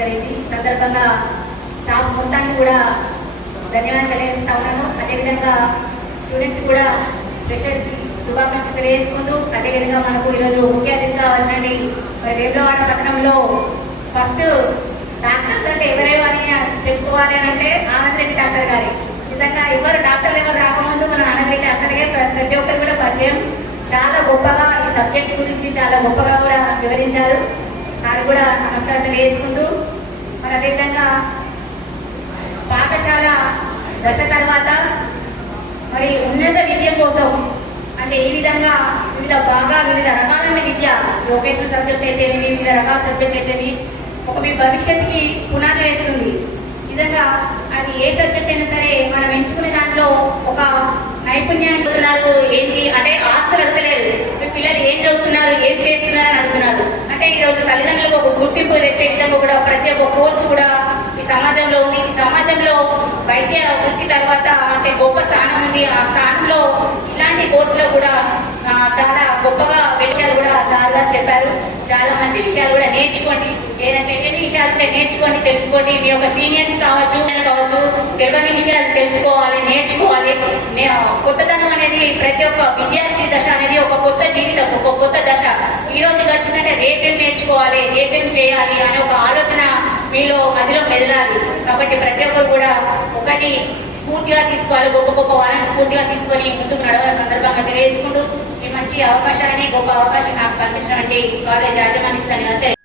జరిగింది. సందర్భంగా స్టాఫ్ మొత్తాన్ని కూడా ధన్యవాదాలు తెలియజేస్తా ఉన్నాను. అదేవిధంగా స్టూడెంట్స్ కూడా ఫ్రెషర్స్ శుభాకాంక్షలు తెలియజేసుకుంటూ, అదేవిధంగా మనకు ఈరోజు ముఖ్య అతిథిగా వచ్చినటువంటి మరి వేములవాడ పట్టణంలో ఫస్ట్ డాక్టర్స్ అంటే ఎవరేమో అని చెప్పుకోవాలి అని అంటే ఆనందరెడ్డి డాక్టర్ గారి. నిజంగా డాక్టర్లు ఎవరు రాకముందు మన ఆనందరెడ్డి డాక్టర్గా ప్రతి ఒక్కరు కూడా పరిచయం. చాలా గొప్పగా ఈ సబ్జెక్ట్ గురించి చాలా గొప్పగా కూడా వివరించారు. నాకు కూడా నమస్కారం తెలియజేసుకుంటూ, మరి అదేవిధంగా పాఠశాల దశ తర్వాత మరి ఉన్నత విద్య కోసం అంటే ఈ విధంగా వివిధ భాగాలు, వివిధ రకాలైన విద్య, వొకేషనల్ సబ్జెక్ట్ అయితే వివిధ రకాల సబ్జెక్ట్ అయితే ఒక మీ భవిష్యత్తుకి పునాది వేస్తుంది. నిజంగా అది ఏ సబ్జెక్ట్ అయినా సరే మనం ఎంచుకునే దాంట్లో ఒక నైపుణ్యాన్ని పొందుతున్నారు. ఏంటి అంటే ఆస్తులు అడగలేరు, మీ పిల్లలు ఏం చదువుతున్నారు, ఏం చేస్తున్నారు అని అడుగుతున్నారు. అంటే ఈరోజు తల్లిదండ్రులకు ఒక గుర్తింపు తెచ్చే విధంగా కూడా ప్రతి ఒక్క కోర్సు కూడా ఈ సమాజంలో ఉంది. ఈ సమాజంలో వైద్య వృత్తి తర్వాత అంటే గొప్ప స్థానం ఉంది. ఆ స్థానంలో ఇలాంటి కోర్సులో కూడా చాలా గొప్పగా విషయాలు కూడా సార్ గారు చెప్పారు. చాలా మంచి విషయాలు కూడా నేర్చుకోండి. ఏదైనా తెలియని విషయాలు కూడా నేర్చుకొని తెలుసుకోండి. మీ యొక్క సీనియర్స్ కావచ్చు తెలియని విషయాలు తెలుసుకోవాలి, నేర్చుకోవాలి. కొత్తదనం అనేది ప్రతి ఒక్క విద్యార్థి దశ అనేది ఒక కొత్త జీవితం, ఒక కొత్త దశ. ఈ రోజు గడిచిందంటే రేపేం నేర్చుకోవాలి, రేపేం చేయాలి అనే ఒక ఆలోచన మీలో మదిలో మెదలాలి. కాబట్టి ప్రతి ఒక్కరు కూడా ఒకటి స్ఫూర్తిగా తీసుకోవాలి, గొప్ప గొప్ప వాళ్ళని స్ఫూర్తిగా తీసుకొని ముందుకు నడవాల్సిన సందర్భంగా తెలియజేసుకుంటూ, ఈ మంచి అవకాశాన్ని, గొప్ప అవకాశం నాకు కల్పించినటువంటి కాలేజ్ యాజమాన్యానికి ధన్యవాదాలు.